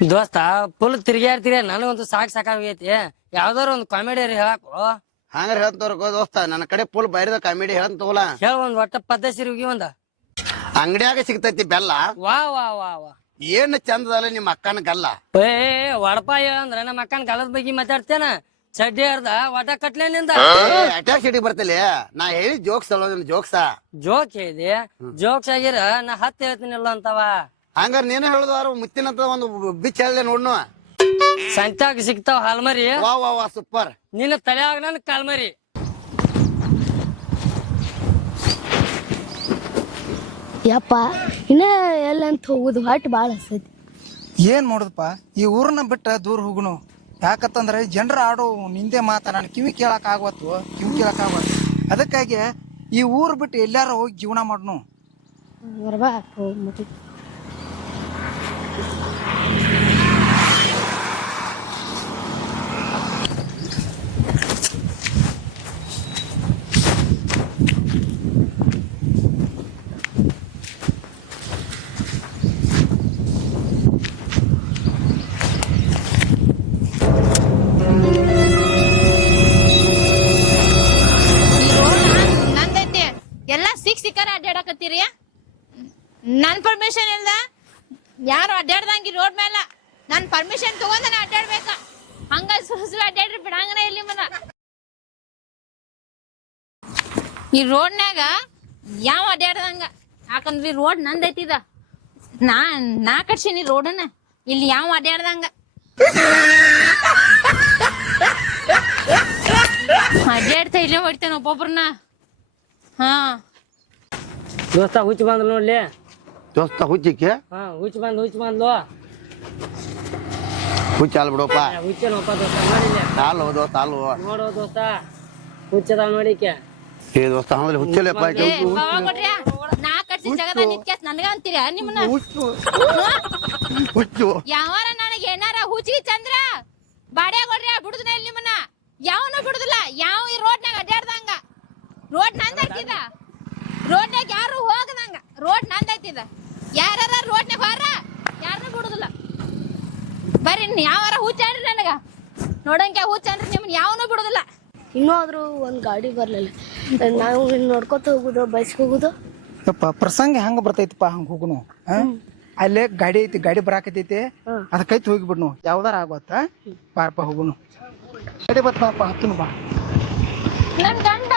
ದೋಸ್ತ ಫುಲ್ ತಿರ್ಗ್ಯಾಡ್ ತಿರ್ಗ್ಯಾಡ ನನಗಂತೂ ಸಾಕ್ ಸಾಕಾಗೈತಿ ಯಾವ್ದಾರ ಒಂದು ಕಾಮಿಡಿ ಹೇಳಾಕು ಹಂಗಾರ ಹೇಳ್ತವ್ರ ದೋಸ್ತ ನನ್ನ ಕಡೆ ಫುಲ್ ಬೈರದ ಕಾಮಿಡಿ ಹೇಳ್ತವಲ್ಲ ಹೇಳ ಒಂದ್ ಒಟ್ಟ ಪದ್ಧತಿ ಸಿರುಗಿ ಒಂದ. ಅಂಗಡಿಯಾಗ ಸಿಗ್ತೈತಿ ಬೆಲ್ಲ. ವಾ ವಾ ವಾ ವಾ. ಏನ್ ಚಂದದಲ್ಲ ನಿಮ್ಮ ಅಕ್ಕನ ಗಲ್ಲ. ಏ ವಡಪ ಹೇಳಂದ್ರ ನಮ್ಮ ಅಕ್ಕನ ಗಲ್ಲದ ಬಗ್ಗೆ ಮಾತಾಡ್ತೇನ. ಚಡ್ಡಿ ಅರ್ಧ ಒಟ ಕಟ್ಲೇನಿಂದ ಅಟ್ಯಾಕ್ ಸಿಟಿ ಬರ್ತಿಲ್ಲ ನಾ ಹೇಳಿ ಜೋಕ್ಸ್ ಅಲ್ಲ ಜೋಕ್ಸ ಜೋಕ್ ಹೇಳಿ ಜೋಕ್ಸ್ ಆಗಿರ ನಾ ಹತ್ತು ಹೇಳ್ತೀನಿಲ್ಲ ಅಂತವ. ಹಂಗಾರ ನೀನು ಹೇಳುದಾರ ಮುತ್ತಿನಂತ ಒಂದು ಬಿಚ್ ಹೇಳ್ದೆ ನೋಡ್ನು. ಸಂತಾಗ ಸಿಗ್ತಾವ ಹಾಲ್ಮರಿ? ವಾ ವಾ ವಾ ಸೂಪರ್ ನಿನ್ನ ತಲೆಯಾಗ ನನ್ ಕಾಲ್ಮರಿ. ಯಪ್ಪ ಇನ್ನ ಎಲ್ಲಂತ ಹೋಗುದು ಹಟ್ ಭಾಳ ಹಸತಿ ಏನ್ ಮಾಡುದಪ್ಪ? ಈ ಊರನ್ನ ಬಿಟ್ಟ ದೂರ ಹೋಗುನು ಯಾಕತ್ತಂದ್ರೆ ಜನರ ಆಡೋ ನಿಂದೆ ಮಾತ ನಾನು ಕಿವಿ ಕೇಳಕ್ ಆಗ್ವತ್ತು ಕಿವಿ ಕೇಳಕ್ ಆಗ್ವತ್ತು. ಅದಕ್ಕಾಗಿ ಈ ಊರ್ ಬಿಟ್ಟು ಎಲ್ಲಾರ ಹೋಗಿ ಜೀವನ ಮಾಡ್ನು. ಬರ್ಬಾ ಯಾರು ಅಡ್ಡಾಡ್ದಂಗಿ ರೋಡ್ ಮೇಲ? ನನ್ ಪರ್ಮಿಷನ್ ತಗೊಂಡ ಅಡ್ಡಾಡ್ಬೇಕ? ಹಂಗ ಸುಸು ಅಡ್ಡಾಡ್ರಿ ಬಿಡಂಗನ ಇಲ್ಲಿ ಮನ. ಈ ರೋಡ್ನ್ಯಾಗ ಯಾವ ಅಡ್ಡಾಡ್ದಂಗ? ಯಾಕಂದ್ರಿ ರೋಡ್ ನಂದೈತಿದ ನಾ ನಾ ಕಟ್ಸೀನಿ ರೋಡನ್ನ ಇಲ್ಲಿ ಯಾವ ಅಡ್ಡಾಡ್ದಂಗ? ಅಡ್ಡಾಡ್ತಾ ಇಲ್ಲೇ ಹೊಡಿತೇನೆ ಒಬ್ಬೊಬ್ರನ್ನ. ಹಾ. ದೋಸ್ತ ಹುಚ್ಚ ಬಂದ್ರು ನೋಡ್ಲಿ. ದೋಸ್ತ ಹುಚ್ಚಿಕ್ಕೆ? ಹಾ ಹುಚ್ಚ ಬಂದ್ ಹುಚ್ಚ ಬಂದ್ಲು. ಹುಚ್ಚ ಅಲ್ ಬಿಡಪ್ಪ ಹುಚ್ಚನಪ್ಪ ದೋಸ್ತ ನೋಡಿಲ್ಲ ಸಾಲು ದೋಸ್ತ ಅಲ್ವ ನೋಡು ದೋಸ್ತ ಹುಚ್ಚದ ನೋಡಿಕೆ. ಏ ದೋಸ್ತ ಅಂದ್ರೆ ಹುಚ್ಚಲೆಪ್ಪ ನಾ ಕಟ್ಸಿ ಜಗದ ನಿತ್ಕ್ಯಾಸ್ ನನಗ ಅಂತೀರ ನಿಮ್ಮನ್ನ? ಹುಚ್ಚು. ಹುಚ್ಚು. ಯಾವಾರ ನನಗೆ ಏನಾರ ಹುಚ್ಚಿಗೆ ಚಂದ್ರ ಬಾಡ್ಯಾಗ ಕೊಡ್ರ್ಯಾ ಬಿಡುದಿನ ಇಲ್ಲಿ ನಿಮ್ಮನ್ನ? ಯಾವನು ಬಿಡುದಿಲ್ಲ ಯಾವ ಈ ರೋಡ್ನಾಗ ಅಡ್ಡಾಡ್ದಂಗ ರೋಡ್ ನಂದೈತಿದ ರೋಡ್ನಾಗ ಯಾರು ಹೋಗದಂಗ? ರೋಡ್ ನಂದೈತಿದ. ಯಾರ ರೋಡ್ನಾಗ ಹೊರ ಯಾರನ್ನ ಬಿಡುದಿಲ್ಲ. ಬರ್ರಿ ಯಾವಾರ ಹುಚ್ಚಾಡ್ರಿ ನನಗ. ನೋಡಂಗೆ ಹೂಚಾನ್ರಿ ನಿಮ್ಮನ್ನ ಯಾವನು ಬಿಡುದಿಲ್ಲ. ಇನ್ನೂ ಆದ್ರೂ ಒಂದ್ ಗಾಡಿ ಬರ್ಲಿಲ್ಲ. ನಾವು ಇನ್ ನೋಡ್ಕೊತ ಹೋಗುದು ಬೈಸ್ಕ್ ಹೋಗುದು. ಯಪ್ಪ ಪ್ರಸಂಗ ಹೆಂಗ ಬರ್ತೈತಿಪ್ಪ ಹಂಗ ಹೋಗುನು? ಆ? ಅಲ್ಲೇ ಗಾಡಿ ಐತಿ ಗಾಡಿ ಬರಾಕತೈತಿ ಅದಕ್ಕೈತಿ ಹೋಗಿಬಿಡ್ನು ಯಾವ್ದಾರ ಆಗ್ವತ್ತ? ಬಾರಪ್ಪ ಹೋಗುನು. ಗಾಡಿ ಪಾಪ ಹತ್ತುನು ಬಾ. ನನ್ ಗಂಡ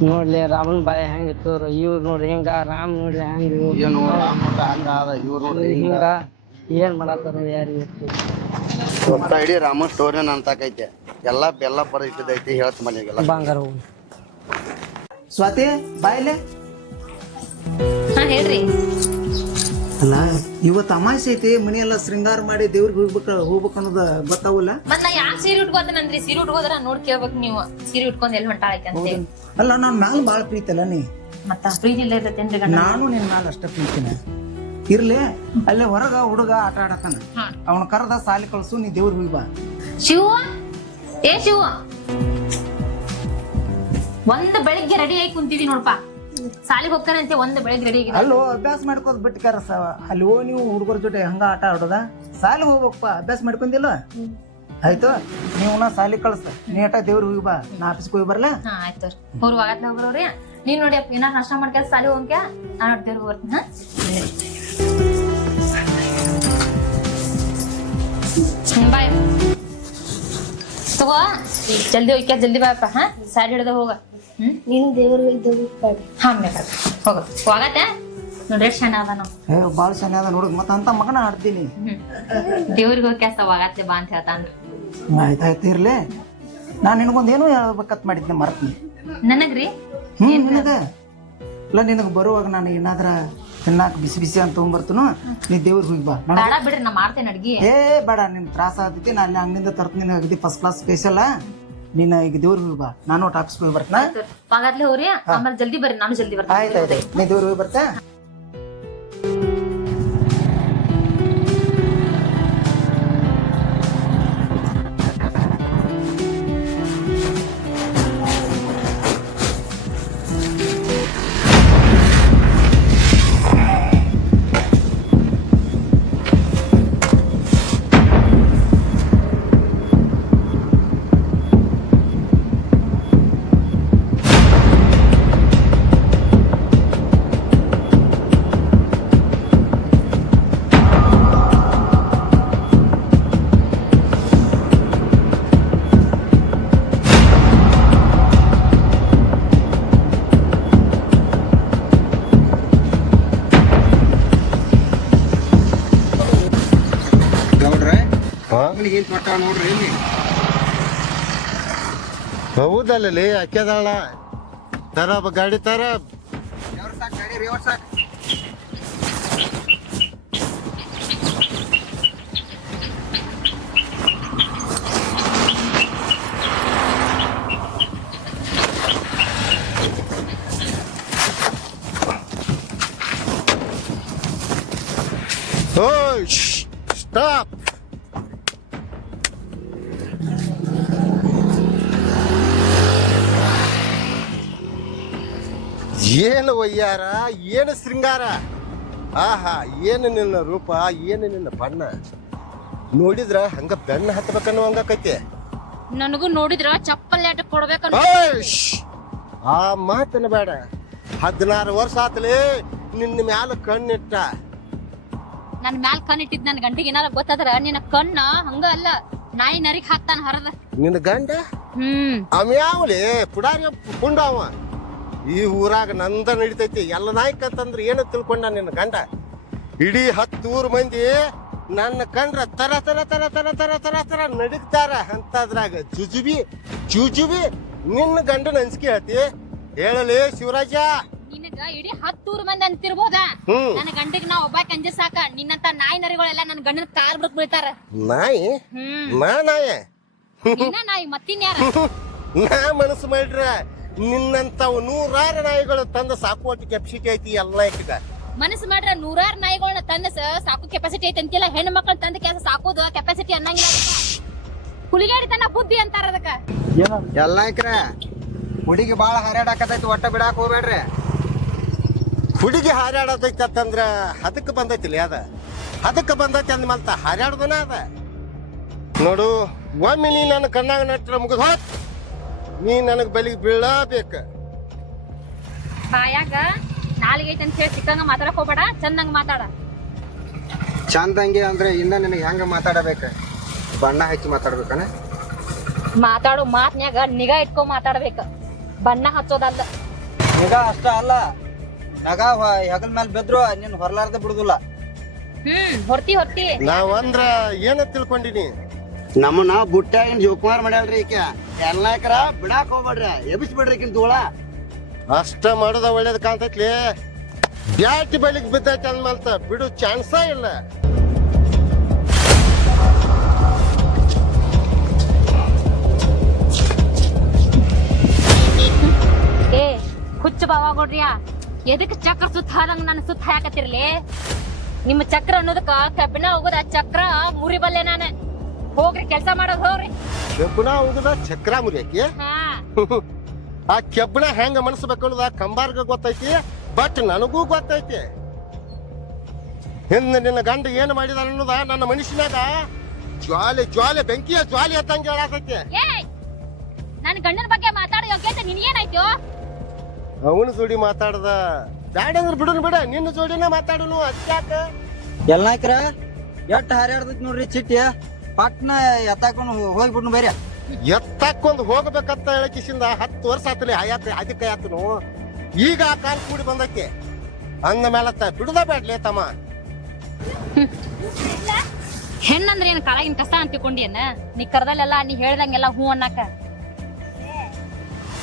ನೋಡ್ಲಿ ರಾಮನ್ ಬಾಯಿ ಹೆಂಗಿತ್ತು ಇವ್ರು ನೋಡ್ರಿ ಹಿಂಗ ರಾಮ್ ನೋಡ್ರಿ ಹೆಂಗ ಹಿಂಗ ಏನ್ ಮಾಡತ್ತಾರ ಯಾರಿಗೆ ದೋಸ್ತ ಇಡೀ ರಾಮ ಸ್ಟೋರಿ ನಂತಾಕೈತೆ ಎಲ್ಲಾ ಬೆಲ್ಲ ಪರಿಸ್ಥಿತಿ ಹೇಳ್ತ ಮನೆಗೆಲ್ಲ. ಬಂಗಾರ ಹೋಗು ಸ್ವಾತಿ ಬಾಯ್ಲೆ. ಹಾ ಹೇಳ್ರಿ. ಅಲ್ಲ? ಇವತ್ತು ಅಮಾಸೆ ಐತಿ ಮನೆಯೆಲ್ಲ ಶೃಂಗಾರ ಮಾಡಿ ದೇವ್ರಿಗೆ ಹೋಗ್ಬೇಕು ಹೋಗ್ಬೇಕು ಅನ್ನೋದು ಗೊತ್ತಾವಲ್ಲ? ಮತ್ ನಾ ಯಾಕೆ ಸೀರೆ ಉಟ್ಕೋತೇನಂದ್ರಿ ಸೀರೆ ಉಟ್ಕೋದ್ರ ನೋಡ್ ಕೇಳ್ಬೇಕು ನೀವು. ಸೀರೆ ಉಟ್ಕೊಂಡ್ ಎಲ್ಲಿ ಹೊಂಟಾಳಕ್ಕೆ ಅಂತ ಅಲ್ಲ ನಾನು ಮ್ಯಾಲ ಭಾಳ ಪ್ರೀತಿ ಅಲ್ಲ ನೀ? ಮತ್ತ ಪ್ರೀತಿ ಇಲ್ಲ ಇರ್ತೇನ್ರಿ ಗಂಡ? ನಾನು ನಿನ್ನ ಮ್ಯಾಲ ಅಷ್ಟ ಪ್ರೀತಿನ. ಇರ್ಲಿ ಅಲ್ಲೇ ಹೊರಗ ಹುಡುಗ ಆಟ ಆಡತಾನ ಹಾ. ಅವನ ಕರೆದ ಸಾಲಿ ಕಳ್ಸು ನೀ ದೇವ್ರ ಹೋಗಿ ಬಾ. ಶಿವ? ಏ ಶಿವ? ಒಂದ್ ಬೆಳಿಗ್ಗೆ ರೆಡಿ ಆಗಿ ಕುಂತಿದಿ ನೋಡ್ಪಾ. ಸಾಲಿಗೆ ಹೋಗ್ತಾರಂತೆ ಒಂದು ಬೆಳಗ್ಗೆ ರೆಡಿ ಅಲ್ಲೋ ಅಭ್ಯಾಸ ಮಾಡ್ಕೋದ್ ಬಿಟ್ಕಾರ ಸವ. ಅಲ್ಲೋ ನೀವು ಹುಡುಗರ ಜೊತೆ ಹಂಗ ಆಟ ಆಡೋದ? ಸಾಲಿಗೆ ಹೋಗ್ಬೇಕಪ್ಪ ಅಭ್ಯಾಸ ಮಾಡ್ಕೊಂಡಿಲ್ಲ? ಆಯ್ತು ನೀವು ನಾ ಸಾಲಿ ಕಳ್ಸ. ನೀಟ ದೇವ್ರ ಹೋಗಿ ಬಾ. ನಾ ಆಫೀಸ್ಗೆ ಹೋಗಿ ಬರ್ಲಾ? ಆಯ್ತು ಅವ್ರು ವಾಗತ್ನ ಹೋಗ್ಬರೋರಿ ನೀನ್ ನೋಡಿ ಏನಾರ ನಷ್ಟ ಮಾಡ್ಕ ಸಾಲಿ ಹೋಗ್ಯ ನಾ ನೋಡಿ ದೇವ್ರಿಗೆ ಬರ್ತೀನಿ ಹಾ? ಬಾಯ್. ತಗೋ. ಜಲ್ದಿ ಹೋಗ್ಯ ಜಲ್ದಿ ಬಾಪ ಹಾ? ಸಾರಿ ಹಿಡ್ದ ಹೋಗ. ಹ್ಮ್? ನೀನು ಬೇಡ ಹಾ ಬೇಕಾದ ಹೋಗ. ಹೋಗತ್ತೆ? ನೋಡ್ರಿ ಎಷ್ಟು ಅದ ನಾವು ಏ ಭಾಳ ಸಣ್ಣ ಅದ ನೋಡು. ಮತ್ತೆ ಅಂತ ಮಗನ ಆಡ್ತೀನಿ. ದೇವ್ರಿಗೆ ಹೋಗಿ ಕೆಲಸ ಹೋಗತ್ತೆ ಬಾ ಅಂತ ಹೇಳ್ತಾನ್ರಿ ಆಯ್ತಾಯ್ತು ಇರ್ಲಿ. ನಾನು ನಿನಗೊಂದು ಏನೋ ಹೇಳ್ಬೇಕತ್ ಮಾಡಿದ್ದೆ ಮರ್ತೀನಿ. ನನಗ್ರಿ? ಹ್ಮ್ ನಿನಗ? ಇಲ್ಲ ನಿನಗೆ ಬರುವಾಗ ನಾನು ಏನಾದ್ರ ತಿನ್ನಾಕ ಬಿಸಿ ಬಿಸಿ ಅಂತ ತಗೊಂಡ್ಬರ್ತನು ನೀ ದೇವ್ರಿಗೆ ಹೋಗಿ ಬಾ. ಬೇಡ ಬಿಡ್ರಿ ನಾ ಮಾಡ್ತೇನೆ ಅಡ್ಗಿ. ಏ ಬೇಡ ನಿನ್ ತ್ರಾಸ ಆಗ್ತೈತಿ ನಾನು ಅಲ್ಲಿ ಅಂಗಡಿಂದ ತರ್ತೀನಿ ಅಗದಿ ಫಸ್ಟ್ ಕ್ಲಾಸ್ ಸ್ಪೆಷಲ್ ನೀನ ಈಗ ದೇವ್ರಿಗೆ ಹೋಗಿ ಬಾ ನಾನು ಆಫೀಸ್ಗೆ ಹೋಗಿ ಬರ್ತೀನ? ಪಾಗತ್ಲೆ ಹೋಗ್ರಿ ಆಮೇಲೆ ಜಲ್ದಿ ಬರ್ರಿ ನಾನು ಜಲ್ದಿ ಬರ್ತೀನಿ. ಆಯ್ತು ಆಯ್ತು ನೀ ದೇವ್ರಿಗೆ ಹೋಗಿ ಬರ್ತಾ ಏನ್ ತೊಟ್ಟ ನೋಡ್ರಿ ಇಲ್ಲಿ? ಹೌದಲ್ಲೇ ಅಕ್ಕೆದಾಳ ತರ ಬ- ಗಾಡಿ ತರ. ಯಾವ್ರ ಸಾಕ್ ಗಾಡಿ ರಿವರ್ಸ್ ಸಾಕ್? ಓಯ್ ಏನು ಒಯ್ಯಾರ ಏನು ಶೃಂಗಾರ? ಆಹಾ ಏನು ನಿನ್ನ ರೂಪ ಏನು ನಿನ್ನ ಬಣ್ಣ? ನೋಡಿದ್ರ ಹಂಗ ಬೆನ್ನ ಹತ್ಬೇಕನ್ನೋ ಹಂಗಕೈತಿ ನನಗೂ ನೋಡಿದ್ರ ಚಪ್ಪಲ್ ಆಟ ಕೊಡ್ಬೇಕಂತ ಆ ಮಾತನ್ನ ಬೇಡ. ಹದಿನಾರು ವರ್ಷ ಆತಲೇ ನಿನ್ನ ಮ್ಯಾಲ ಕಣ್ಣಿಟ್ಟ. ನನ್ ಮ್ಯಾಲ ಕಣ್ಣಿಟ್ಟಿದ್ ನನ್ ಗಂಟಿಗೆ ಏನಾರ ಗೊತ್ತಾದ್ರ? ನಿನ್ನ ಕಣ್ಣ ಹಂಗ ಅಲ್ಲ ನಾಯಿ ನರಿಗ್ ಹಾಕ್ತಾನ ಹರದ ನಿನ್ನ ಗಂಡ? ಹ್ಮ್. ಅವ್ಯಾವಲಿ ಪುಡಾರಿ ಪುಂಡವ ಅವ. ಈ ಊರಾಗ ನಂದ ನಡಿತೈತಿ. ಎಲ್ಲ ನಾಯ್ಕ ಅಂತಂದ್ರೆ ಏನು ತಿಳ್ಕೊಂಡ ನಿನ್ನ ಗಂಡ? ಇಡೀ ಹತ್ತೂರು ಮಂದಿ ನನ್ನ ಕಂಡ್ರ ತರ ತರ ತರ ತರ ತರ ತರ ತರ ನಡೀತಾರ. ಅಂತದ್ರಾಗ ಜುಜುಬಿ ಜುಜುಬಿ ನಿನ್ನ ಗಂಡನ ಅನ್ಸಿಕೆ ಹೇಳ್ತಿ. ಹೇಳಲಿ ಶಿವರಾಜ. ನಿನಗ ಇಡೀ ಹತ್ತೂರು ಮಂದಿ ಅಂತಿರ್ಬೋದ? ಹ್ಮ್. ನನ್ನ ಗಂಡಿಗೆ ನಾ ಒಬ್ಬ ಕಂಜ ಸಾಕ. ನಿನ್ನಂತ ನಾಯಿ ನರಿಗಳೆಲ್ಲ ನನ್ನ ಗಂಡನ ಕಾಲ್ ಬಿಡಕ್ ಬೀಳ್ತಾರ. ನಾಯಿ? ಹ್ಮ್. ನಾ ನಾಯ? ನಿನ್ನ ನಾಯಿ ಮತ್ತಿನ್ಯಾರ? ನಾ ಮನಸ್ಸು ಮಾಡ್ರ ನಿನ್ನಂತವ್ ನೂರಾರು ನಾಯಿಗಳು ತಂದ ಸಾಕುವಷ್ಟು ಕೆಪ್ಸಿಟಿ ಐತಿ ಎಲ್ಲ ಇಟ್ಟಿದ ಮನಸ್ಸು ಮಾಡ್ರ ನೂರಾರು ನಾಯಿಗಳನ್ನ ತಂದ ಸಾಕು ಕೆಪಾಸಿಟಿ ಐತಿ ಅಂತಿಲ್ಲ. ಹೆಣ್ಣು ಮಕ್ಕಳ ತಂದ ಕೆಲಸ ಸಾಕೋದು ಕೆಪಾಸಿಟಿ ಅನ್ನಂಗಿಲ್ಲ ಹುಲಿಗಾಡಿ ತನ್ನ ಬುದ್ಧಿ ಅಂತಾರ ಅದಕ್ಕ. ಎಲ್ಲ ಐಕ್ರ ಹುಡುಗಿ ಬಾಳ ಹಾರಾಡಕತ್ತೈತಿ ಒಟ್ಟ ಬಿಡಾಕ ಹೋಗ್ಬೇಡ್ರಿ. ಹುಡುಗಿ ಹಾರಾಡೋದೈತಿ ಅಂತಂದ್ರ ಬಂದೈತಿ ಬಂದೈತಿಲ್ಲ ಅದ. ಅದಕ್ಕೆ ಬಂದೈತಿ ಅಂದ ಮಲ್ತ ಹಾರಾಡ್ದನ ಅದ. ನೋಡು ಒಮ್ಮೆ ನೀ ನನ್ನ ಕಣ್ಣಾಗ ನಟ್ರ ಮುಗಿದ್ ಹೋತ್. ನೀ ನನಗ್ ಬಲಿಗೆ ಬೀಳಬೇಕ. ಬಾಯಾಗ ನಾಲಿಗೆ ಐತಿ ಅಂತ ಹೇಳಿ ಸಿಕ್ಕಂಗ ಮಾತಾಡಕ್ ಹೋಗ್ಬೇಡ ಚಂದಂಗ ಮಾತಾಡ. ಚಂದಂಗೆ ಅಂದ್ರೆ ಇನ್ನ ನಿನಗೆ ಹೆಂಗ ಮಾತಾಡಬೇಕ? ಬಣ್ಣ ಹಚ್ಚಿ ಮಾತಾಡ್ಬೇಕನ? ಮಾತಾಡೋ ಮಾತ್ನ್ಯಾಗ ನಿಗಾ ಇಟ್ಕೊ ಮಾತಾಡ್ಬೇಕ. ಬಣ್ಣ ಹಚ್ಚೋದಲ್ಲ. ನಿಗಾ ಅಷ್ಟ ಅಲ್ಲ. ನಗ ಹೆಗಲ್ ಮೇಲೆ ಬಿದ್ರು ನಿನ್ ಹೊರಲಾರ್ದ ಬಿಡುದಿಲ್ಲ. ಹ್ಮ್ ಹೊರ್ತಿ ಹೊರ್ತಿ. ನಾವಂದ್ರ ಅಂದ್ರ ಏನ ತಿಳ್ಕೊಂಡಿನಿ? ನಮ್ಮನ್ನ ಬುಟ್ಟಾಗಿನ ಜೋಕುಮಾರ್ ಮಾಡ್ಯಾಳ್ರಿ ಈಕೆ. ಎಲ್ಲಾಕರ ಬಿಡಾಕ್ ಹೋಗ್ಬೇಡ್ರಿ. ಎಬ್ಬಿಸ್ ಬಿಡ್ರಿ ಈಕಿನ್ ತೋಳ. ಅಷ್ಟ ಮಾಡೋದ ಒಳ್ಳೇದ್ ಕಾಣ್ತೈತ್ಲಿ. ಬ್ಯಾಟ್ ಬೆಳಿಗ್ ಬಿದ್ದೈತೆ ಅಂದ್ಮಂತ ಬಿಡು ಚಾನ್ಸ ಇಲ್ಲ. ಏ ಹುಚ್ಚ ಬಾವಾಗೋಡ್ರಿಯ ಎದಕ್ಕೆ ಚಕ್ರ ಸುತ್ತ ನನ್ನ ಸುತ್ತ ಹಾಕತ್ತಿರ್ಲಿ ನಿಮ್ಮ ಚಕ್ರ ಅನ್ನೋದಕ್ಕ ಕಬ್ಬಿಣ ಹೋಗೋದ ಚಕ್ರ ಮುರಿಬಲ್ಲೆ ಬಲ್ಲೆ ನಾನ. ಹೋಗ್ರಿ ಕೆಲಸ ಮಾಡೋದು ಹೋಗ್ರಿ. ಕೆಬ್ಬಣ ಉಗದ ಚಕ್ರ ಮುರಿಯಕ್ಕೆ ಹಾ. ಆ ಕೆಬ್ಬಣ ಹೆಂಗ ಮನಸ್ಬೇಕು ಅನ್ನೋದ ಕಂಬಾರ್ಗ ಗೊತ್ತೈತಿ ಬಟ್ ನನಗೂ ಗೊತ್ತೈತಿ. ಹಿಂದ ನಿನ್ನ ಗಂಡ ಏನು ಮಾಡಿದಾರ ಅನ್ನೋದ ನನ್ನ ಮನುಷ್ಯನಾಗ ಜ್ವಾಲೆ ಜ್ವಾಲೆ ಬೆಂಕಿಯ ಜ್ವಾಲೆ ಹತ್ತಂಗ ಹೇಳತೈತಿ ಏಯ್! ನನ್ನ ಗಂಡನ ಬಗ್ಗೆ ಮಾತಾಡೋ ಯೋಗ್ಯತೆ ನಿನಗೇನಾಯ್ತು? ಅವನ ಜೋಡಿ ಮಾತಾಡದ. ಬ್ಯಾಡಂದ್ರ ಬಿಡುನ್ ಬಿಡ ನಿನ್ನ ಜೋಡಿನ ಮಾತಾಡುನು ಅದ್ಯಾಕ? ಎಲ್ಲಾಕ್ರ ಎಟ್ ಹಾರಾಡ್ದೈತಿ ನೋಡ್ರಿ ಚಿಟ್ಟಿ? ಪಟ್ನ ಎತ್ತಾಕೊಂಡು ಹೋಗ್ಬಿಟ್ನು ಬೇರೆ. ಎತ್ತಕ್ಕೊಂದು ಹೋಗ್ಬೇಕಂತ ಹೇಳಕಿಸಿಂದ ಹತ್ತು ವರ್ಷ ಆತಲಿ ಹಯಾತ್ ಅದಕ್ಕೆ ಆತನು. ಈಗ ಆ ಕಾಲ್ ಕೂಡಿ ಬಂದಕ್ಕೆ. ಅಂದ ಮೇಲೆ ಬಿಡದ ಬೇಡ್ಲಿ ತಮ್ಮ. ಹೆಣ್ಣಂದ್ರೆ ಏನ್ ಕಾಲಾಗಿನ ಕಸ ಅಂತ ತಿಳ್ಕೊಂಡಿಯನ್ನ ನೀ ಕರ್ದಲ್ಲೆಲ್ಲ ನೀ ಹೇಳ್ದಂಗೆಲ್ಲ ಹೂ ಅನ್ನಕ.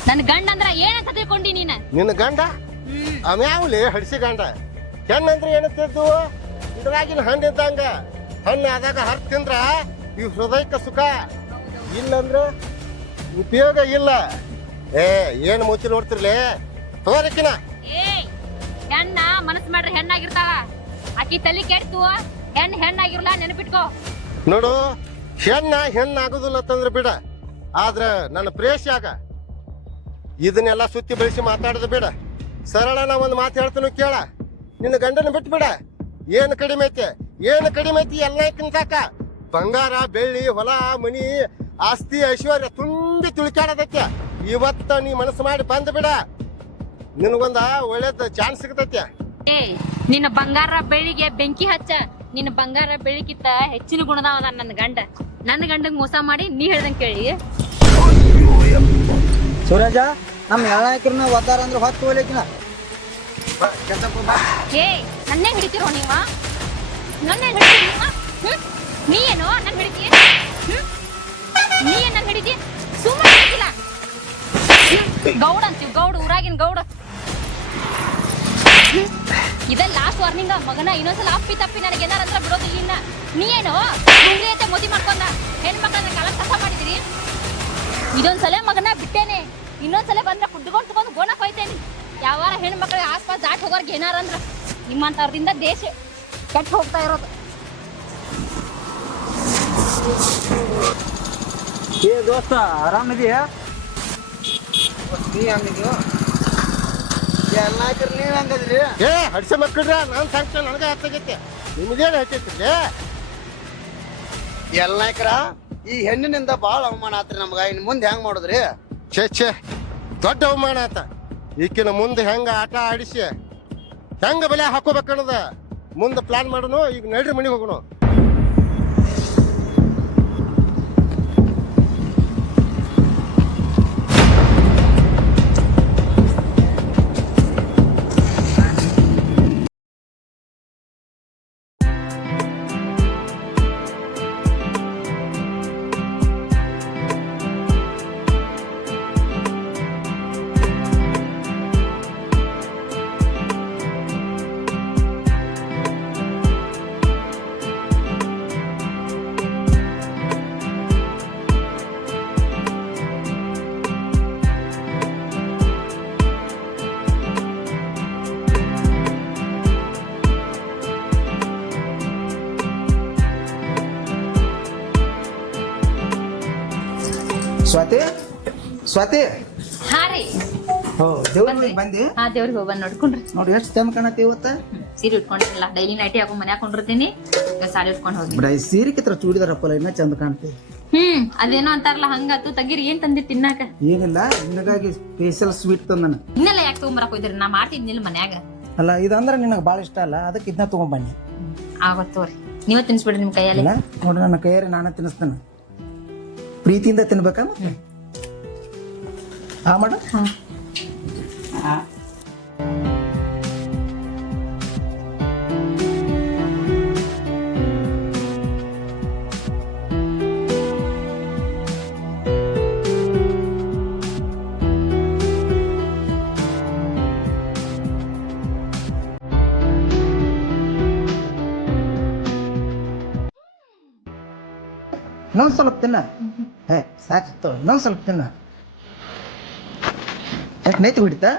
ನನ್ ಗಂಡ ಅಂದ್ರ ಏನಂತ ತಿಳ್ಕೊಂಡಿ ನೀನ? ನಿನ್ನ ಗಂಡ? ಅವ್ಯಾವ್ಲಿ ಹಡಿಸಿ ಗಂಡ. ಹೆಣ್ಣಂದ್ರೆ ಏನಂತಿದ್ದು ಇದ್ರಾಗಿನ ಹಣ್ಣು ಇದ್ದಂಗ. ಹಣ್ಣು ಆದಾಗ ಹರ್ ತಿಂದ್ರ ಈ ಹೃದಯಕ್ಕೆ ಸುಖ? ಇಲ್ಲಂದ್ರೆ ಉಪಯೋಗ ಇಲ್ಲ. ಏ ಏನು ಮುಚ್ಚಿ ನೋಡ್ತಿರ್ಲಿ? ತಗೋರಿಕಿನ ಹೆಣ್ಣ ಮನಸ್ ಮಾಡ್ರೆ ಹೆಣ್ಣಾಗಿರ್ತಾಳ ಆಕಿ ತಲ್ಲಿ ಕೆಡ್ತು ಹೆಣ್ ಹೆಣ್ಣಾಗಿರ್ಲ ನೆನಪಿಟ್ಕೋ. ನೋಡು ಹೆಣ್ಣ ಹೆಣ್ಣಾಗುದಿಲ್ಲ ಅಂತಂದ್ರೆ ಬಿಡ. ಆದ್ರೆ ನನ್ನ ಪ್ರೇಷಾಗ ಇದನ್ನೆಲ್ಲ ಸುತ್ತಿ ಬೆಳೆಸಿ ಮಾತಾಡೋದು ಬಿಡ. ಸರಳ ನಾ ಒಂದು ಮಾತು ಹೇಳ್ತೀನಿ ಕೇಳ. ನಿನ್ನ ಗಂಡನ ಬಿಟ್ಟು ಬಿಡ ಏನು ಕಡಿಮೆ ಐತೆ? ಏನು ಕಡಿಮೆ ಐತಿ? ಎಲ್ಲ ಕಿಂತಾಕ ಬಂಗಾರ ಬೆಳ್ಳಿ ಹೊಲ ಮನಿ ಆಸ್ತಿ ಐಶ್ವರ್ಯ ತುಂಬಿ ತುಳಿಕಾಡದೈತೆ ಇವತ್ತ ನೀ ಮನಸ್ಸು ಮಾಡಿ ಬಂದ್ ಬಿಡ. ನಿನಗೊಂದ ಒಳ್ಳೇದ ಚಾನ್ಸ್ ಸಿಗತೈತೆ. ಏ ನಿನ್ನ ಬಂಗಾರ ಬೆಳ್ಳಿಗೆ ಬೆಂಕಿ ಹಚ್ಚ. ನಿನ್ನ ಬಂಗಾರ ಬೆಳ್ಳಿಗಿಂತ ಹೆಚ್ಚಿನ ಗುಣದಾವ ನನ್ನ ಗಂಡ. ನನ್ನ ಗಂಡಗ್ ಮೋಸ ಮಾಡಿ ನೀ ಹೇಳ್ದಂಗ್ ಕೇಳಿ. ಸೂರಜ ನಮ್ಮ ಎಳ್ಳಾಕಿರ್ನ ಒದ್ದಾರ ಅಂದ್ರೆ ಹೊತ್ತು ಹೋಗ್ಲಿಕ್ಕಿನ ಏ ನನ್ನೇ ಹಿಡಿತಿರೋ ನೀವ? ನನ್ನೇ ಹಿಡಿತೀರ ನೀವ? ಹ್ಮ್? ನೀ ಏನೋ ನನ್ ಹಿಡಿತಿ? ನೀ ಏನ್ ನನ್ ಹಿಡಿತಿ ಸುಮ್ಮನೆ ಗೌಡ ಅಂತೀವ್, ಗೌಡ, ಊರಾಗಿನ ಗೌಡ. ಇದ ಲಾಸ್ಟ್ ವಾರ್ನಿಂಗ್ ಮಗನ ಇನ್ನೊಂದ್ಸಲ ಅಪ್ಪಿ ತಪ್ಪಿ ನನಗೆ ಏನಾರ ಬಿಡೋದಿಲ್ಲ ಇನ್ನ ನೀ ಏನು ಮುಂದೆ ಐತೆ ಮೋದಿ ಮಾಡ್ಕೊಂಡ? ಹೆಣ್ಮಕ್ಳನ್ನ ಕಾಲ ಕಸ ಮಾಡಿದಿರಿ? ಇದೊಂದ್ಸಲ ಮಗನ ಬಿಟ್ಟೇನೆ. ಇನ್ನೊಂದ್ಸಲ ಬಂದ್ರೆ ಕುಡ್ಕೊಂಡು ತಗೊಂಡು ಗೋಣ ಕೊಯ್ತೇನೆ. ಯಾವಾರ ಹೆಣ್ಮಕ್ಳಿಗೆ ಆಸ್ಪಾಸ್ ದಾಟ್ ಹೋಗೋರ್ಗೆ ಏನಾರ ಅಂದ್ರೆ. ನಿಮ್ಮಂತವ್ರದಿಂದ ದೇಶ ಕೆಟ್ಟ ಹೋಗ್ತಾ ಇರೋದು. ಏ ದೋಸ್ತ ಆರಾಮಿದೆಯಾ? ನೀ ಹಂಗಿದ್ಯೋ ಎಲ್ಲಾಕರ್ ನೀವ್ ಹೆಂಗದ್ರಿ? ಏ ಹಡ್ಸ ಮಕ್ಕಳ್ರ ನಾನ್ ಸಾಕ್ತ ನನಗೆ ಹತ್ತಾಗೈತೆ ನಿಮ್ದೇನು ಹಚ್ಚೈತ್ರಿ ಎಲ್ಲಾಕರ ಈ ಹೆಣ್ಣಿನಿಂದ ಬಾಳ ಅವಮಾನ ಆತ್ರಿ ನಮ್ಗ. ಇನ್ ಮುಂದೆ ಹೆಂಗ್ ಮಾಡುದ್ರಿ? ಛೇ ಛೇ ದೊಡ್ಡ ಅವಮಾನ ಆತ. ಈಕಿನ ಮುಂದೆ ಹೆಂಗ ಆಟ ಆಡಿಸಿ ಹೆಂಗ ಬೆಲೆ ಹಾಕೋಬೇಕನ್ನೋದ. ಮುಂದೆ ಪ್ಲಾನ್ ಮಾಡೋನು ಈಗ ನಡ್ರಿ ಮನೆಗೆ ಹೋಗೋಣ ಸ್ವಾತಿ? ಸ್ವಾತಿ? ಹಾ ರೀ. ಹೋ ದೇವ್ರ ಬಂದಿ? ಹಾ ದೇವ್ರಿಗೆ ಹೋಗಿ ಬಂದ್ ನೋಡ್ಕೊಂಡ್ರಿ ನೋಡಿ ಎಷ್ಟು ಚಂದ ಕಾಣತಿ ಇವತ್ತ? ಸೀರೆ ಉಟ್ಕೊಂಡಿರಲ್ಲ ಡೈಲಿ ನೈಟಿ ಹಾಕೊಂಡ್ ಮನೆ ಹಾಕೊಂಡಿರ್ತೀನಿ ಈಗ ಸಾಡಿ ಉಟ್ಕೊಂಡು ಹೋಗಿ. ಬಿಡ ಈ ಸೀರೆ ಕಿತ್ರ ಚೂಡಿದಾರ ಅಪ್ಪಲ್ಲ ಇನ್ನ ಚಂದ ಕಾಣ್ತಿ. ಹ್ಮ್ ಅದೇನೋ ಅಂತಾರಲ್ಲ ಹಂಗಾತು ತಗಿರಿ ಏನ್ ತಂದಿ ತಿನ್ನಾಕ? ಏನಿಲ್ಲ ನಿನಗಾಗಿ ಸ್ಪೆಷಲ್ ಸ್ವೀಟ್ ತಂದನ ಇನ್ನೆಲ್ಲ ಯಾಕೆ ತಗೊಂಬರಕ್ ಹೋಯ್ತಿರಿ? ನಾ ಮಾಡ್ತಿದ್ನಿಲ್ಲ ಮನ್ಯಾಗ. ಅಲ್ಲ ಇದಂದ್ರೆ ನಿನಗೆ ಭಾಳ ಇಷ್ಟ ಅಲ್ಲ ಅದಕ್ಕೆ ಇದನ್ನ ತಗೊಂಡ್ಬನ್ನಿ ಆವತ್ತೋರಿ ನೀವ ತಿನ್ಸ್ಬಿಡ್ರಿ ನಿಮ್ ಕೈಯಲ್ಲಿ. ನೋಡ್ರಿ ನೋಡಿ ನನ್ನ ಕೈಯಾರೆ ನಾನು ತಿನ್ನಿಸ್ತೇನೆ ಪ್ರೀತಿಯಿಂದ ತಿನ್ಬೇಕಾ ಮತ್ತೆ? ಆ ಮೇಡಮ್ ಇನ್ನೊಂದು ಸ್ವಲ್ಪ ತಿನ್ನ. ಹೇ ಸಾಕಿತ್ತು ಇನ್ನೊಂದು ಸ್ವಲ್ಪ ತಿನ್ನ. ಯಾಕೆ ನೈತಿ ಹೊಡಿತಾ?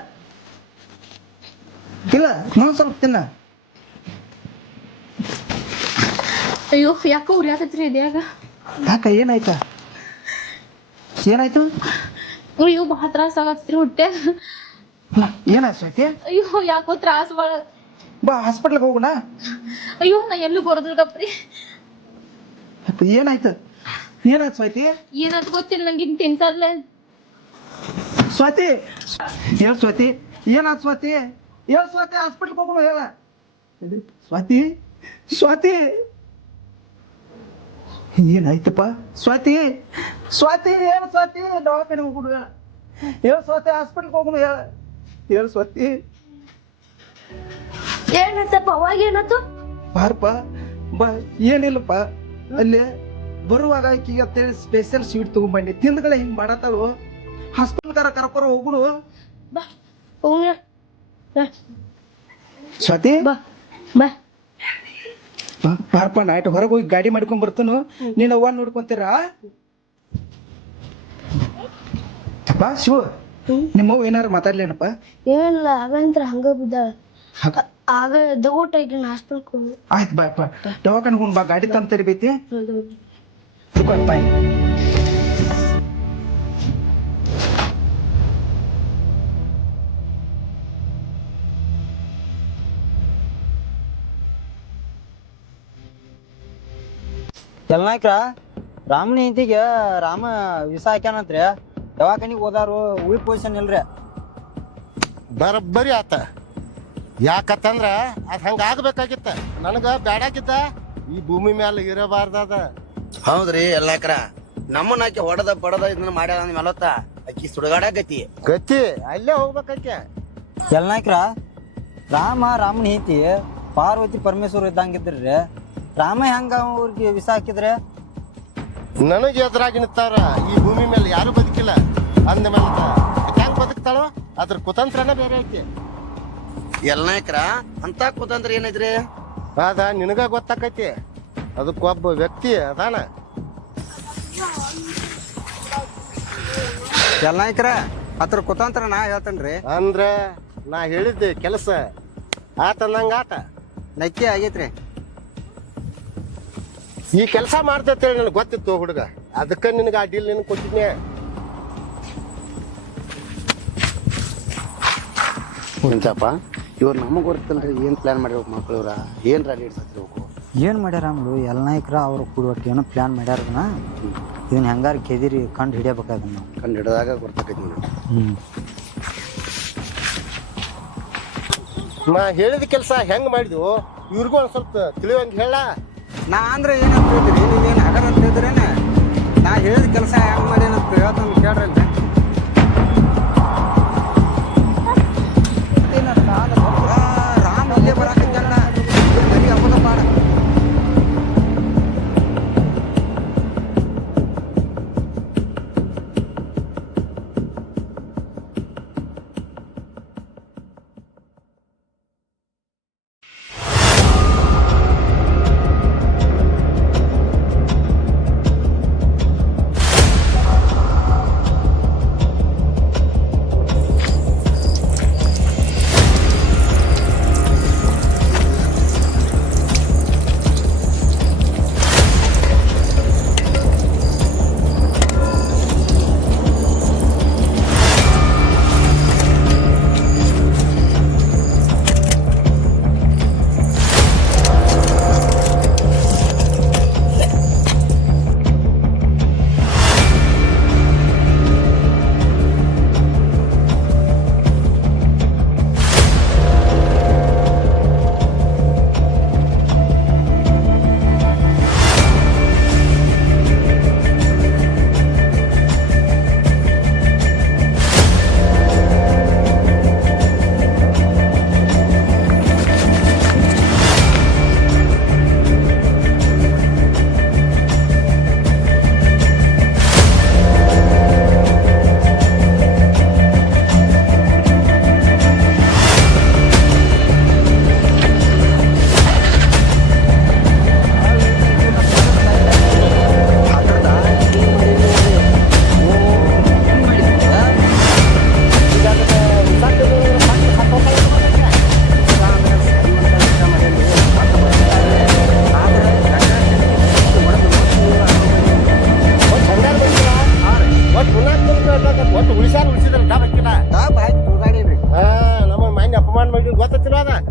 ಇಲ್ಲ ಇನ್ನೊಂದು ಸ್ವಲ್ಪ ತಿನ್ನ. ಅಯ್ಯೋ ಯಾಕೋ ಉರಿಯಾಕತ್ರಿ ಇದ್ಯಾಗ ಯಾಕ ಏನಾಯ್ತಾ? ಏನಾಯ್ತು? ಅಯ್ಯೋ ಬಹಳ ತ್ರಾಸ ಆಗತ್ರಿ ಹೊಟ್ಟೆ. ಏನಾಯ್ತು ಸ್ವಾತಿ ಅಯ್ಯೋ ಯಾಕೋ ತ್ರಾಸ ಭಾಳ ಬಾ ಹಾಸ್ಪಿಟ್ಲಿಗೆ ಹೋಗೋಣ. ಅಯ್ಯೋ ನಾ ಎಲ್ಲೂ ಬರೋದಿಲ್ಲಪ್ರಿ ಅಪ್ಪ, ಏನಾಯ್ತು? ಏನಾಯ್ತು ಸ್ವಾತಿ? ಏನಂತ ಗೊತ್ತಿಲ್ಲ ನಂಗೆ ಹಿಂಗೆ ತಿನ್ಸಲ್ಲ ಸ್ವಾತಿ? ಹೇಳ ಸ್ವಾತಿ. ಏನಾಯ್ತು ಸ್ವಾತಿ? ಹೇಳ ಸ್ವಾತಿ ಹಾಸ್ಪಿಟ್ಲ್ಗೆ ಹೋಗೋಣ ಹೇಳ. ಸ್ವಾತಿ? ಸ್ವಾತಿ? ಏನಾಯ್ತಪ್ಪ? ಸ್ವಾತಿ? ಸ್ವಾತಿ ಏನು ಸ್ವಾತಿ. ದವಾಖಾನೆ ಹೋಗ್ಬಿಡು ಹೇಳ. ಹೇಳ ಸ್ವಾತಿ ಹಾಸ್ಪಿಟ್ಲ್ಗೆ ಹೋಗೋಣ ಹೇಳ. ಹೇಳ ಸ್ವಾತಿ. ಏನಾಯ್ತಪ್ಪ ಅವಾಗ ಏನಾಯ್ತು ಬಾರಪ್ಪ ಬಾ ಏನಿಲ್ಲಪ್ಪ ಅಲ್ಲಿ ಬರುವಾಗ ಆಕಿಗೆ ಅಂತೇಳಿ ಸ್ಪೆಷಲ್ ಸ್ವೀಟ್ ತಗೊಂಬಂಡಿ ತಿಂದ್ಗಳ ಹಿಂಗೆ ಮಾಡತ್ತಾಳು. ಹಾಸ್ಪಿಟಲ್ಗಾರ ಕರ್ಕೊರ ಹೋಗುಡು ಬಾ ಹೋಗ್ನ ಬಾ. ಸ್ವಾತಿ? ಬಾ ಬಾ. ಬಾ ಬಾರಪ್ಪ ನೈಟ್ ಹೊರಗೆ ಹೋಗಿ ಗಾಡಿ ಮಾಡ್ಕೊಂಡ್ ಬರ್ತಾನು. ನೀನು ಅವ್ವ ನೋಡ್ಕೊಂತೀರ? ಬಾ ಶಿವ. ನಿಮ್ಮವ್ವ ಏನಾರು ಮಾತಾಡ್ಲೇನಪ್ಪ? ಏನಿಲ್ಲ ಆಗಂತ್ರ ಹಂಗ ಬಿದ್ದ ಆಗ ದಗೋಟ ಐತಿ ಹಾಸ್ಪಿಟ್ಲ್ಗೆ ಹೋಗಿ ಆಯ್ತು ಬಾಯಪ್ಪ ದವಾಖಾನೆ ಹೋಗ್ ಬಾ ಗಾಡಿ ತಂದು ತರಿಬೇತಿ. ಎಲ್ಲನಾಯ್ಕ್ರ ರಾಮನ ಹಿಂದಿಗೆ ರಾಮ ವಿಸ ಹಾಕ್ಯಾನಂತ್ರಿ. ದವಾಖಾನಿಗೆ ಹೋದಾರು ಉಳಿ ಪೊಸಿಷನ್ ಇಲ್ರಿ. ಬರಬ್ಬರಿ ಆತ. ಯಾಕತ್ತಂದ್ರ ಅದ್ ಹಂಗ ಆಗ್ಬೇಕಾಗಿತ್ತ. ನನಗ ಬ್ಯಾಡಾಗಿತ್ತ ಈ ಭೂಮಿ ಮೇಲೆ ಇರಬಾರ್ದದ. ಹೌದ್ರಿ ಎಲ್ಲಾಕ್ರ ನಮ್ಮನ್ನ ಆಕಿ ಹೊಡೆದ ಬಡದ ಇದನ್ನ ಮಾಡ್ಯಾಳ ಅಂದ ಮೇಲತ್ತ ಆಕಿ ಸುಡಗಾಡಕತಿ ಗತಿ. ಅಲ್ಲೇ ಹೋಗ್ಬೇಕಕ್ಕೆ ಎಲ್ಲನಾಯ್ಕ್ರ ರಾಮ ರಾಮನ ಹೀತಿ ಪಾರ್ವತಿ ಪರಮೇಶ್ವರ ಇದ್ದಂಗಿದ್ರಿ ರಾಮ ಹೆಂಗ ಅವ್ರಿಗೆ ವಿಷ ಹಾಕಿದ್ರೆ? ನನಗೆ ಎದುರಾಗಿ ನಿಂತಾರ ಈ ಭೂಮಿ ಮೇಲೆ ಯಾರು ಬದುಕಿಲ್ಲ. ಅಂದ ಮೇಲೆ ಹೆಂಗ್ ಬದುಕ್ತಾಳ? ಅದ್ರ ಕುತಂತ್ರನೇ ಬೇರೆ ಐತಿ. ಎಲ್ಲನಾಯ್ಕರ ಅಂತ ಕುತಂತ್ರ ಏನಿದ್ರಿ? ಅದ ನಿನಗ ಗೊತ್ತಾಕೈತಿ. ಅದಕ್ಕೊಬ್ಬ ವ್ಯಕ್ತಿ ಅದಾನ. ಎಲ್ಲನಾಯ್ಕರ ಅದ್ರ ಕುತಂತ್ರ ನಾ ಹೇಳ್ತೇನ್ರಿ. ಅಂದ್ರ ನಾ ಹೇಳಿದ್ದೆ ಕೆಲಸ. ಆತಂದಂಗ ಆತ. ನಕ್ಕಿ ಆಗೈತ್ರಿ. ಈ ಕೆಲಸ ಮಾಡ್ತೇಳಿ ನನಗೆ ಗೊತ್ತಿತ್ತು ಹುಡುಗ. ಅದಕ್ಕ ನಿನಗ ಆ ಡೀಲ್ ನಿನಗೆ ಕೊಟ್ಟಿದ್ನೆ. ಹುಂಚಪ್ಪ ಇವ್ರು ನಮಗ್ ಗೊತ್ತಿಲ್ಲ ಏನ್ ಪ್ಲಾನ್ ಮಾಡಿರ್ಬೇಕು ಮಕ್ಳು ಇವ್ರ ಏನ್ ರೆಡಿ ಇಡ್ಸತ್ತಿರ್ಬೇಕು ಏನು ಮಾಡ್ಯಾರ ಅಂಬಳು ಎಲ್ಲ ನಾಯಕರ ಅವ್ರು ಕೂಡೊಟ್ಟು ಏನೋ ಪ್ಲಾನ್ ಮಾಡ್ಯಾರದನ್ನ ಇದನ್ನ ಹೆಂಗಾರ ಕೆದಿರಿ ಕಂಡು ಹಿಡಿಯಬೇಕಾದ ನಾವು. ಕಂಡು ಹಿಡಿದಾಗ ಗೊತ್ತಾಕೈತಿ ನನಗೆ ಹ್ಞೂ ನಾ ಹೇಳಿದ ಕೆಲಸ ಹೆಂಗ್ ಮಾಡಿದ್ವು ಇವ್ರಿಗೂ ಒಂದ್ ಸ್ವಲ್ಪ ತಿಳಿಯಂಗ ಹೇಳ. ನಾ ಅಂದ್ರೆ ಏನಂತ ಹೇಳ್ತೀರಿ ನೀವೇನು ಹಗರ ಅಂತ ಹೇಳಿದ್ರೇನೆ. ನಾ ಹೇಳಿದ ಕೆಲಸ ಹೆಂಗ್ ಮಾಡೇನಂತ ಹೇಳ್ತಾನೆ ಕೇಳ್ರಲ್ಲ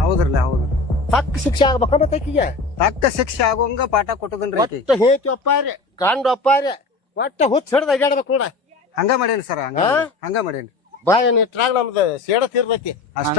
ಹೌದ್ರಲ್ಲ ಹೌದು. ತಕ್ಕ ಶಿಕ್ಷೆ ಆಗ್ಬೇಕಂದ್ರೆ ತಕ್ಕಿಗೆ. ತಕ್ಕ ಶಿಕ್ಷೆ ಆಗೋಂಗ ಪಾಠ ಕೊಟ್ಟದನ್ರಿ ಆಕಿ. ಒಟ್ಟು ಹೇತಿ ಒಪ್ಪಾರಿ ಗಂಡ ಒಪ್ಪಾರಿ ಒಟ್ಟು ಹುಚ್ಚ ಹಿಡ್ದು ಅಡ್ಯಾಡ್ಬೇಕು ನೋಡ. ಹಂಗ ಮಾಡೇನಿ ಸರ್ ಹಂಗ? ಹಂಗ ಮಾಡೇನಿ ಬಾಯ ನಿಟ್ರಾಗ ನಮ್ದು ಸೇಡ ತೀರ್ತೈತಿ ಅಷ್ಟ.